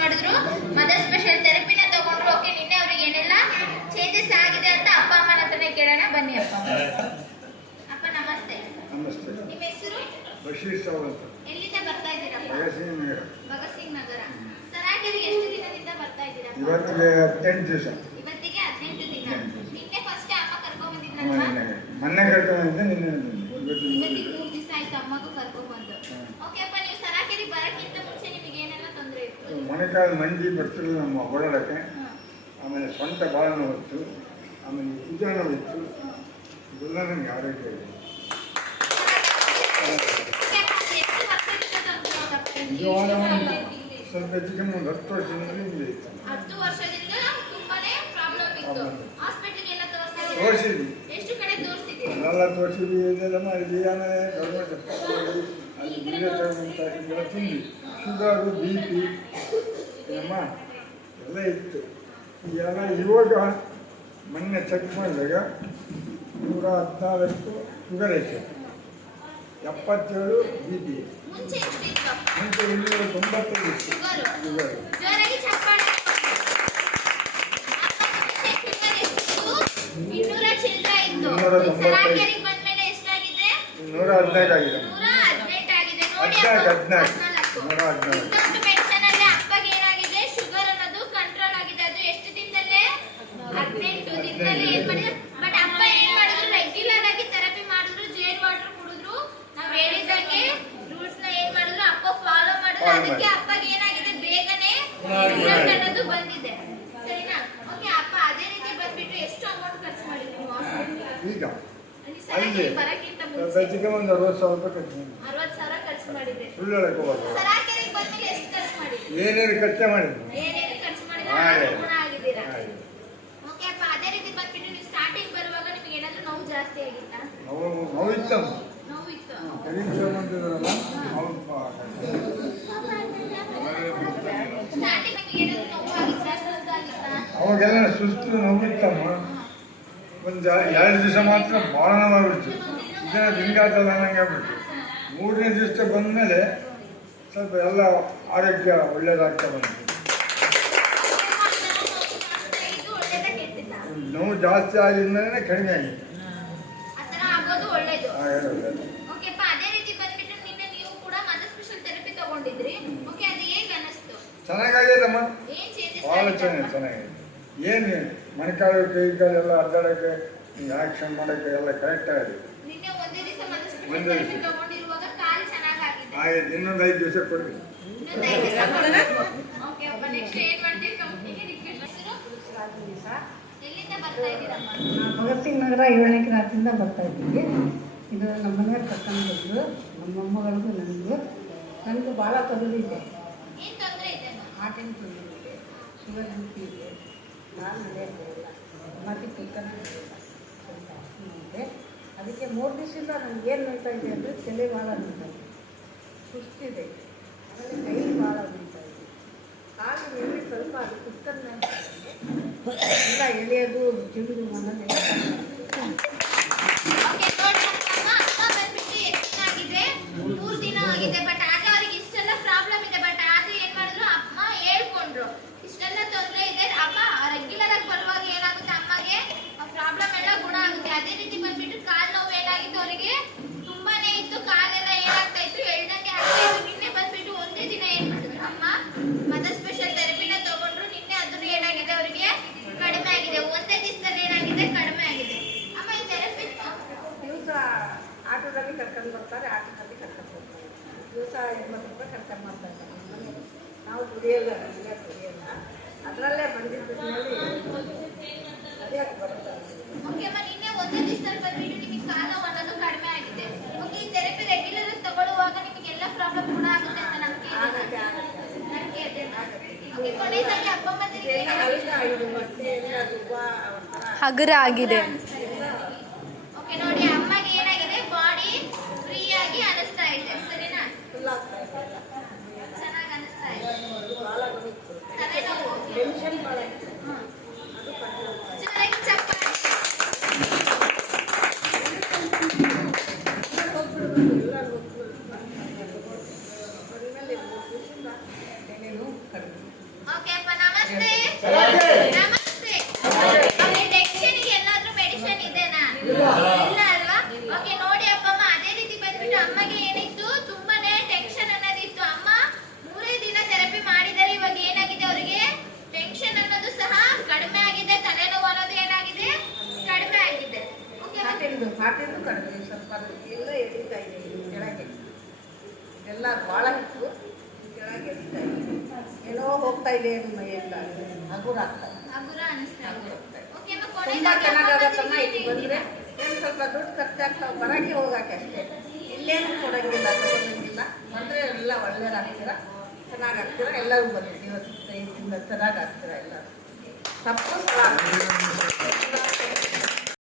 ಮಾಡಿದ್ರು, mother special ಥೆರಪಿನ ತಗೊಂಡ್ರು. Okay, ನಿನ್ನೆ ಅವ್ರಿಗೆ ಏನೆಲ್ಲ ಚೇಂಜಸ್ ಆಗಿದೆ ಅಂತ ಅಪ್ಪ ಅಮ್ಮನ ಹತ್ರನೇ ಕೇಳೋಣ ಬನ್ನಿ. ಅಪ್ಪ ಅಪ್ಪ ನಮಸ್ತೆ. ನಮಸ್ತೆ. ನಿಮ್ಮ ಹೆಸರು? ಬಶೀರ್ ಸಾವ್ ಅಂತ. ಎಲ್ಲಿಂದ ಬರ್ತಾ ಇದ್ದೀರಾ? ಭಗತ್ ಸಿಂಗ್ ನಗರ. ಸರಾಕೆರೆಗೆ ಎಷ್ಟು ದಿನದಿಂದ ಬರ್ತಾ ಇದ್ದೀರಾ? ಇವತ್ತಿಗೆ 18 ದಿವಸ. ಇವತ್ತಿಗೆ 18 ದಿನ. ನಿನ್ನೆ ಫಸ್ಟ್ ಅಮ್ಮ ಕರ್ಕೊಂಡ್ ಬಂದಿದ್ರಲ್ವಾ? ಮೊನ್ನೆ ಕರ್ಕೊಂಡ್ ಬಂದಿದ್ದೆ, ನಿನ್ನೆ ಇವತ್ತಿಗೆ 3 ದಿವಸ ಆಯ್ತು ಅಮ್ಮಗೂ ಕರ್ಕೊಂಡ್ ಬಂದು. ಓಕೆ ಅಪ್ಪ, ನೀವು ಸರಾಕೆರೆ ಬರಕ್ಕಿಂತ ಮುಂಚೆ ನಿಮಗೆ ಏನೆಲ್ಲ ತೊಂದರೆ ಇತ್ತು? ಮೊಣಕಾಲು ಮಂಡಿ ಬರ್ತಿಲ್ಲ ನಮ್ಮ ಓಡಾಡಕ್ಕೆ. ಆಮೇಲೆ ಸೊಂಟ ಭಾಳ ನೋವಿತ್ತು, ಆಮೇಲೆ ಭುಜ ನೋವಿತ್ತು. ಇದೆಲ್ಲ ನನಗೆ ಆರೋಗ್ಯ ಇದೆ. ಸ್ವಲ್ಪ ಹೆಚ್ಚಿಗೆ ಒಂದು 10 ವರ್ಷದಿಂದ ಹಿಂದೆ ಇತ್ತು. 10 ವರ್ಷದಿಂದ ತುಂಬಾನೇ ಪ್ರಾಬ್ಲಮ್ ಇತ್ತು. ಹಾಸ್ಪಿಟಲ್ಗೆ ಎಲ್ಲ ತೋರಿಸಿದ್ವಿ, ಎಷ್ಟು ಕಡೆ ತೋರಿಸಿದ್ದೀರಿ? ಎಲ್ಲ ತೋರಿಸಿದ್ವಿ, ಇದೆಲ್ಲ ಮಾಡಿದ್ವಿ. ಆಮೇಲೆ ಗೌರ್ಮೆಂಟ್ ಎಲ್ಲ ತಿಂದ್ವಿ. ಶುಗರು, BP ಅಮ್ಮ ಎಲ್ಲ ಇತ್ತು. ಎಲ್ಲ ಇವಾಗ ಮೊನ್ನೆ ಚೆಕ್ ಮಾಡಿದಾಗ 114 ಶುಗರ್ ಐತೆ, 77 BP. ಮುಂಚೆ ಎಷ್ಟಿತ್ತು? ಮುಂಚೆ 295 ಇತ್ತು ಶುಗರ್. ಶುಗರ್. ಜೋರಾಗಿ ಚಪ್ಪಾಳೆ. 200 ಚಿಲ್ಲರೆ ಇತ್ತು. ಸರಾಕೆರೆಗೆ ಬಂದ್ಮೇಲೆ ಎಷ್ಟಾಗಿದೆ? 115 ಆಗಿದೆ. 118 ಆಗಿದೆ. ನೋಡಿ 14. ಇನ್ನೊಂದು ಮೆನ್ಷನ್ ಅಲ್ಲಿ ಅಪ್ಪಗೆ ಏನಾಗಿದೆ? ಶುಗರ್ ಅನ್ನೋದು ಕಂಟ್ರೋಲ್ ಆಗಿದೆ. ಅದು ಎಷ್ಟು ದಿನದಲ್ಲೇ? 18 ದಿನದಲ್ಲಿ ಏನ್ ಮಾಡಿದ್ರು? ಬಟ್ ಅಪ್ಪ ಏನ್ ಮಾಡಿದ್ರು? ರೆಗ್ಯುಲರ್ ಆಗಿ ಥೆರಪಿ ಮಾಡಿದ್ರು, ಜೇನ್ ವಾಟರ್ ಕುಡಿದ್ರು. ನಾವ್ ಹೇಳಿದಂಗೆ ರೂಲ್ಸ್ ನ ಏನ್ ಮಾಡಿದ್ರು? ಅಪ್ಪ ಫಾಲೋ ಮಾಡಿದ್ರು. ಅದಕ್ಕೆ ಅಪ್ಪಗೆ ಏನಾಗಿದೆ? ಬೇಗನೆ ರಿಸಲ್ಟ್ ಅನ್ನೋದು ಬಂದಿದೆ. ಸರಿನಾ? ಓಕೆ ಅಪ್ಪ, ಅದೇ ರೀತಿ ಬಂದ್ಬಿಟ್ಟು ಎಷ್ಟು ಅಮೌಂಟ್ ಖರ್ಚು ಮಾಡಿದ್ರು ಹಾಸ್ಪಿಟಲ್ಗೆ? ಈಗ ಸರಾಕೆರೆ ಬರಕ್ಕಿಂತ ಮುಂಚೆ ಹೆಚ್ಚಿಗೆ ಒಂದು 60,000 ರೂಪಾಯಿ ಖರ್ಚು ಮಾಡಿ. 60,000 ಖರ್ಚು ಮಾಡಿದ್ರೆ. ಸುಳ್ಳು ಹೇಳಕ್ಕೆ ಹೋಗಲ್ಲ. ಸರಾಕೆರೆಗೆ ಬಂದ್ಮೇಲೆ ಎಷ್ಟು ಖರ್ಚು ಮಾಡಿದ್ರಿ? ಏನೇನು ಖರ್ಚು ಮಾಡಿದ್ರು? ಏನೇನು ಖರ್ಚು ಮಾಡಿದ್ರೆ ಗುಣ ಆಗಿದ್ದೀರಾ? ಓಕೆ ಅಪ್ಪ, ಅದೇ ರೀತಿ ಬಂದ್ಬಿಟ್ಟು ನೀವು ಸ್ಟಾರ್ಟಿಂಗ್ ಬರುವಾಗ ನಿಮಗೆ ಏನಾದ್ರೂ ನೋವು ಜಾಸ್ತಿ ಆಗಿತ್ತಾ? ನೋವಿತ್ತಮ್ಮ, ನೋವು ಇತ್ತು. ಕರೀಮ್ ಅಂತಿದ್ರಲ್ಲ ಅವ್ರು ಸ್ಟಾರ್ಟಿಂಗ್ ನಿಮಗೆ ಏನಾದ್ರೂ ನೋವು ಆಗಿತ್ತಾ? ಸುಸ್ತು ಆಗಿತ್ತಾ? ಅವಾಗೆಲ್ಲ ಸುಸ್ತು ನೋವಿತ್ತಮ್ಮ. ಒಂದು 2 ದಿವಸ ಮಾತ್ರ ಭಾಳ ನೋವಾಗ್ಬಿಡ್ತು. ಇದನ್ನ ದಿಂಗಾತಲ್ಲ ನಂಗೆ ಆಗ್ಬಿಡ್ತು. 3ನೇ ದಿವಸ ಬಂದಮೇಲೆ ಸ್ವಲ್ಪ ಎಲ್ಲ ಆರೋಗ್ಯ ಒಳ್ಳೇದಾಗ್ತಾ ಬಂತು. ಇದು ಒಳ್ಳೇದಾ ಕೆಟ್ಟದ್ದಾ? ನೋವು ಜಾಸ್ತಿ ಆಗಿದ್ಮೇಲೆ ಕಡಿಮೆ ಆಗಿದೆ. ಆ ಥರ ಆಗೋದು ಒಳ್ಳೇದು. ಒಳ್ಳೇದು. ಓಕೆ ಅಪ್ಪ, ಅದೇ ರೀತಿ ಬಂದ್ಬಿಟ್ಟು ನಿನ್ನೆ ನೀವು ಕೂಡ ಮದರ್ ಸ್ಪೆಷಲ್ ಥೆರಪಿ ತಗೊಂಡಿದ್ರಿ. ಓಕೆ, ಅದು ಹೇಗೆ ಅನ್ನಿಸ್ತು? ಚೆನ್ನಾಗಾಗ್ಯದಮ್ಮ, ಏನ್ ಚೇಂಜಸ್ ಭಾಳ ಚೆನ್ನಾಗಿದೆ. ಏನು ಮೊಣಕಾಲು ಕೈ ಕಾಲೆಲ್ಲ ಅಡ್ಡಾಡೋಕ್ಕೆ, ಆ್ಯಕ್ಷನ್ ಮಾಡೋಕ್ಕೆ ಎಲ್ಲ ಕರೆಕ್ಟ್ ಆಗಿದೆ. ನಿನ್ನೆ ಒಂದೇ ದಿವಸ ಮದರ್ ಸ್ಪೆಷಲ್ ಥೆರಪಿ ತಗೊಂಡಿರುವಾಗ ಕಾಲು ಚೆನ್ನಾಗಾಗಿದೆ. ಆಗಿದೆ. ಇನ್ನೊಂದು 5 ದಿವಸ ಕೊಡ್ತೀನಿ. ಇನ್ನೊಂದು 5 ದಿವಸ ಕೊಡೋಣ. ಓಕೆ ಅಪ್ಪ, ನೆಕ್ಸ್ಟ್ ಏನ್ ಮಾಡ್ತೀವಿ? ಕಂಪ್ನಿಗೆ ರಿಕ್ವೆಸ್ಟ್. ಎಲ್ಲಿಂದ ಬರ್ತಾ ಇದ್ದೀರಮ್ಮ? ಭಗತ್ ಸಿಂಗ್ ನಗರ 7ನೇ ಕ್ರಾಸಿಂದ ಬರ್ತಾ ಇದ್ದೀವಿ. ಇದು ನಮ್ಮ ಮನೆಯವ್ರು ಕರ್ಕೊಂಡು ಬಂದರು, ನಮ್ಮ ಮೊಮ್ಮಗಳಿಗೂ ನನಗೂ ಭಾಳ ತೊಂದರೆ ಇದೆ. ಏನ್ ತೊಂದರೆ ಇದೆ ಅಮ್ಮ? ಹಾರ್ಟಿನ ತೊಂದರೆ ಇದೆ, ಶುಗರ್ BP ಇದೆ, ನಾನು ನಡೆಯೋದಿಲ್ಲ, ಮತ್ತೆ ಕುಕ್ಕರ್ ಸ್ವಲ್ಪ ಇದೆ. ಅದಕ್ಕೆ 3 ದಿವಸದಿಂದ ನನಗೇನು ನೋಡ್ತಾ ಇದೆ ಅಂದರೆ ತಲೆ ಭಾಳ ನೋಡ್ತಾ ಇದೆ, ಸುಸ್ತಿದೆ, ಆಮೇಲೆ ಕೈ ಭಾಳ ನೋಡ್ತಾ ಇದೆ, ಕಾಲು ಎಲ್ಲಿ ಸ್ವಲ್ಪ ಅದು ಕುಕ್ಕರ್ನ ಎಲ್ಲ ಎಳೆಯೋದು ಜಿಗಿದು ಮನೆಯಲ್ಲ. ಓಕೆ, ನೋಡಿ ಅಮ್ಮ ಬಂದ್ಬಿಟ್ಟು ಎಷ್ಟು ದಿನ ಆಗಿದೆ? 3 ದಿನ ಆಗಿದೆ. ಬಟ್ ಆಗ ಅವ್ರಿಗೆ ಇಷ್ಟೆಲ್ಲ ಪ್ರಾಬ್ಲಮ್ ಇದೆ. ಬಟ್ ಆದ್ರೆ ಏನ್ ಮಾಡಿದ್ರು? ಅಮ್ಮ ಹೇಳ್ಕೊಂಡ್ರು ಇಷ್ಟೆಲ್ಲ ತೊಂದರೆ ಇದೆ. ಅಮ್ಮ ರೆಗ್ಯುಲರ್ ಆಗಿ ಬರುವಾಗ ಏನಾಗುತ್ತೆ? ಅಮ್ಮಗೆ ಪ್ರಾಬ್ಲಮ್ ಎಲ್ಲ ಗುಣ ಆಗುತ್ತೆ. ಅದೇ ರೀತಿ ಬಂದ್ಬಿಟ್ಟು ಕಾಲ್ ನೋವು ಏನಾಗಿತ್ತು ಅವರಿಗೆ? ತುಂಬಾನೇ ಇತ್ತು. ಕಾಲೆಲ್ಲ ಏನಾಗ್ತಾ ಇತ್ತು? ಹೇಳ್ದಂಗೆ ಆಗ್ತಾ ಇತ್ತು. ನಿನ್ನೆ ಬಂದ್ಬಿಟ್ಟು ಒಂದೇ ದಿನ ಏನ್ ಮಾಡಿದ್ರು? ಅಮ್ಮ ಮದರ್ ಸ್ಪೆಷಲ್ ಥೆರಪಿನ ತಗೊಂಡ್ರು. ನಿನ್ನೆ ಅದ್ರ ಏನಾಗಿದೆ? ಅವರಿಗೆ ಕಡಿಮೆ ಆಗಿದೆ. ಒಂದೇ ದಿವಸದಲ್ಲಿ ಏನಾಗಿದೆ? ಕಡಿಮೆ ಆಗಿದೆ. ಅಮ್ಮ ಈ ಥೆರಪಿ ದಿವಸ ಆಟೋದಲ್ಲಿ ಕರ್ಕೊಂಡು ಬರ್ತಾರೆ, ಆಟೋದಲ್ಲಿ ಕರ್ಕೊಂಡು ಬರ್ತಾರೆ. ದಿವಸ 80 ರೂಪಾಯಿ ಕರ್ಕೊಂಡು ಮಾಡ್ತಾರೆ. ನಾವು ಕುಡಿಯೋಲ್ಲ, ನನಗೆ ಕುಡಿಯೋಲ್ಲ, ಅದರಲ್ಲೇ ಬಂದಿದ್ದಲ್ಲಿ ಅದೇ ಬರುತ್ತೆ. ಓಕೆ ಅಮ್ಮ, ನಿನ್ನೆ ಒಂದೇ ದಿವಸದಲ್ಲಿ ಬಂದ್ಬಿಟ್ಟು ನಿಮಗೆ ಕಾಲು ನೋವು ಅನ್ನೋದು ಕಡಿಮೆ ಆಗಿದೆ. ಓಕೆ, ಈ ಥೆರಪಿ ರೆಗ್ಯುಲರ್ ಆಗಿ ತಗೊಳ್ಳುವಾಗ ನಿಮಗೆ ಎಲ್ಲ ಪ್ರಾಬ್ಲಮ್ ಗುಣ ಆಗುತ್ತೆ ಅಂತ ನಂಬಿಕೆ ಇದೆ. ನಂಬಿಕೆ ಇದೆ. ಓಕೆ, ಕೊನೆಯದಾಗಿ ಅಪ್ಪ ಅಮ್ಮಂದಿರಿಗೆ ಹಗುರ ಆಗಿದೆ. ಓಕೆ, ನೋಡಿ ಅಮ್ಮಗೆ ಏನಾಗಿದೆ? ಬಾಡಿ ಫ್ರೀ ಆಗಿ ಅನಿಸ್ತಾ ಇದೆ. ಸರಿನಾ? ಚೆನ್ನಾಗಿ ಅನಿಸ್ತಾ ಇದೆ. ತಲೆನೋವು ಟೆನ್ಷನ್ ಭಾಳ ಇದೆ. ಜೋರಾಗಿ ಚಪ್ಪಾಳೆ. ಬಂದಮೇಲೆ 3 ದಿವಸದಿಂದ ಏನೇನು ಕಡಿಮೆ ಓಕೆ ಅಪ್ಪ ನಮಸ್ತೆ ನಮಸ್ತೆ ಓಕೆ ಟೆನ್ಷನ್ಗೆ ಏನಾದ್ರೂ ಮೆಡಿಸಿನ್ ಇದೆನಾ ಇಲ್ಲ ಅಲ್ವಾ ಓಕೆ ನೋಡಿ ಅಪ್ಪಮ್ಮ ಅದೇ ರೀತಿ ಬಂದ್ಬಿಟ್ಟು ಅಮ್ಮಗೆ ಏನಿತ್ತು ತುಂಬಾನೇ ಟೆನ್ಷನ್ ಅನ್ನೋದಿತ್ತು ಅಮ್ಮ 3 ದಿನ ಥೆರಪಿ ಮಾಡಿದರೆ ಇವಾಗ ಏನಾಗಿದೆ ಅವರಿಗೆ ಟೆನ್ಷನ್ ಅನ್ನೋದು ಸಹ ಕಡಿಮೆ ಆಗಿದೆ ತಲೆನೋವು ಅನ್ನೋದು ಏನಾಗಿದೆ ಕಡಿಮೆ ಆಗಿದೆ ಓಕೆ ಹಾಟಿಂದು ಕಡಿಮೆ ಸ್ವಲ್ಪ ಎಲ್ಲ ಎಳಿತಾ ಇದೆ ಕೆಳಗೆ ಎಲ್ಲ ಭಾಳ ಇತ್ತು ಕೆಳಗೆ ಎಳಿತಾ ಇದೆ ಏನೋ ಹೋಗ್ತಾ ಇದೆ ನಿಮ್ಮ ಎಲ್ಲ ಹಗುರ ಆಗ್ತಾ ಇದೆ ಹಗುರ ಅನಿಸ್ತಾ ಇದೆ ಓಕೆ ಅಮ್ಮ ತುಂಬ ಕೊನೆಯದಾಗಿ ಚೆನ್ನಾಗಾಗತ್ತಮ್ಮ ಇಲ್ಲಿ ಬಂದರೆ ಏನು ಸ್ವಲ್ಪ ದುಡ್ಡು ಖರ್ಚಾಗ್ತಾವೆ ಬರೋಕ್ಕೆ ಹೋಗಕ್ಕೆ ಅಷ್ಟೇ ಇಲ್ಲೇನು ಕೊಡೋಂಗಿಲ್ಲ ತಗೊಳ್ಳೋಂಗಿಲ್ಲ ಬಂದರೆ ಎಲ್ಲ ಒಳ್ಳೆಯದಾಗ್ತೀರ ಚೆನ್ನಾಗಾಗ್ತೀರ ಎಲ್ಲರೂ ಬನ್ನಿ ಇವತ್ತು ಚೆನ್ನಾಗಾಗ್ತೀರ ಎಲ್ಲರೂ ತಪ್ಪು ಸಲ